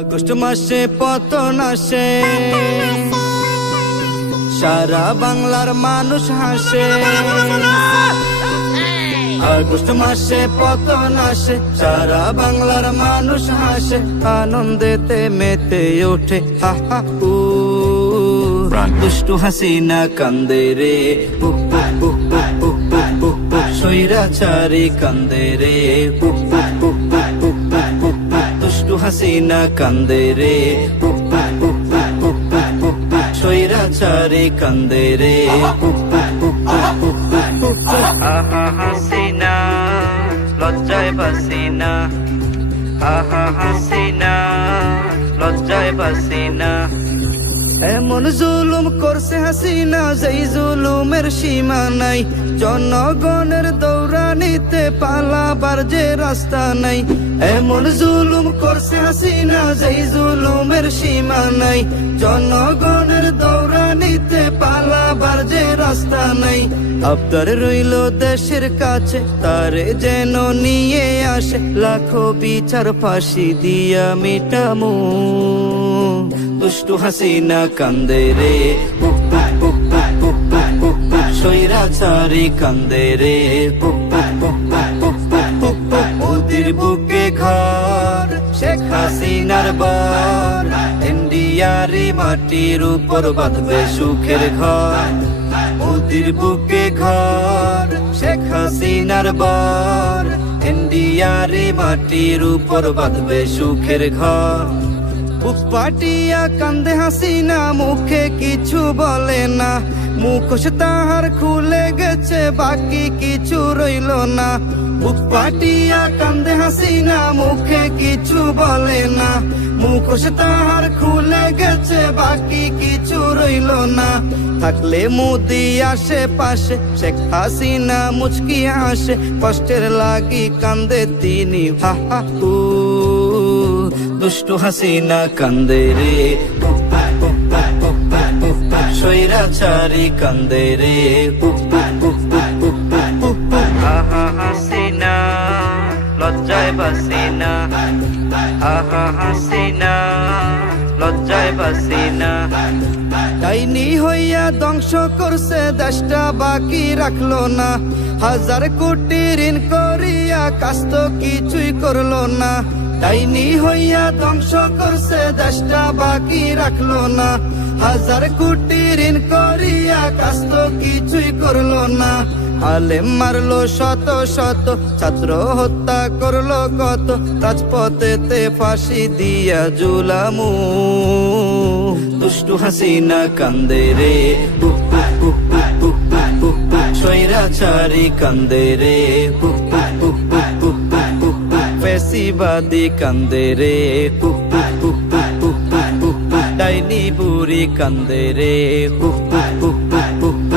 August মাসে পতন আসে, সারা বাংলার মানুষ হাসে। আগস্ট মাসে পতন আসে, সারা বাংলার মানুষ হাসে। আনন্দেতে মেতে ওঠে হা হা হু। দুষ্টু হাসিনা কান্দে রে পুক পুক পুক পুক পুক পুক পুক। স্বৈরাচারী কান্দে রে পুক পুক পুক পুক পুক পুক পুক পুক। দুষ্টু হাসিনা কান্দে রে পুক পুক পুক পুক পুক পুক পুক পুক। স্বৈরাচারী কান্দে রে পুক পুক পুক পুক পুক পুক পুক পুক। আহা হাসিনা লজ্জায় বাসিনা, আহা হাসিনা লজ্জায় বাসিনা। এমন জুলুম করছে হাসিনা, যেই জুলুমের সীমা নাই। জনগণের দৌড়ানিতে পালাবার যে রাস্তা নাই। এমন জুলুম করছে হাসিনা, যেই জুলুমের সীমা নাই। জনগণের দৌড়ানিতে পালাবার যে রাস্তা নাই। আবদার রইল দেশের কাছে, তারে যেন নিয়ে আসে। লাখো বিচার ফাঁসি দিয়া মিটামু। দুষ্টু হাসিনা কান্দে রে পুক পুক পুক পুক পুক পুক পুক পুক। স্বৈরাচারী কান্দে রে পুক পুক পুক পুক পুক পুক পুক পুক। মোদির বুকে ঘর, শেখ হাসিনার বার। ইন্ডিয়ারি মাটির উপর বাঁধবে সুখের ঘর। মোদির বুকে ঘর, শেখ হাসিনার বার। ইন্ডিয়ারি মাটির উপর বাঁধবে সুখের ঘর। বুক পাটিয়া কান্দে হাসিনা, মুখে কিছু বলে না। মুখোশ তাহার খুলে গেছে, বাকি কিছু রইল না। বুক পাটিয়া কান্দে হাসিনা, মুখে কিছু বলে না। মুখোশ তাহার খুলে গেছে, বাকি কিছু রইল না। থাকলে মোদি আশেপাশে, শেখ হাসিনা মুচকি হাসে। কষ্টের লাগি কান্দে তিনি হা হা হু। দুষ্টু হাসিনা কান্দে রে পুক পুক পুক পুক পুক পুক পুক পুক। স্বৈরাচারী কান্দে রে পুক পুক পুক পুক পুক পুক পুক পুক। আহা হাসিনা লজ্জায় বাসিনা, আহা হাসিনা লজ্জায় বাসিনা। ডাইনি হইয়া ধ্বংস করছে দেশটা, বাকি রাখলো না। হাজার কোটি ঋণ করিয়া কাজ তো কিছুই করলো না। ডাইনি হইয়া ধ্বংস করছে দেশটা, বাকি রাখলো না। হাজার কোটি ঋণ করিয়া কাজ তো কিছুই করলো না। আলেম মারলো শত শত, ছাত্র হত্যা করলো কত। রাজপথেতে ফাঁসি দিয়া জুলামু। দুষ্টু হাসিনা কান্দে রে পুক পুক পুক পুক পুক পুক পুক পুক। স্বৈরাচারী কান্দে রে পুক পুক পুক পুক পুক পুক পুক পুক। ফ্যাসিবাদী কান্দে রে পুক পুক পুক পুক পুক পুক পুক পুক। ডাইনি বুড়ি কান্দে রে পুক পুক পুক পুক পুক পুক।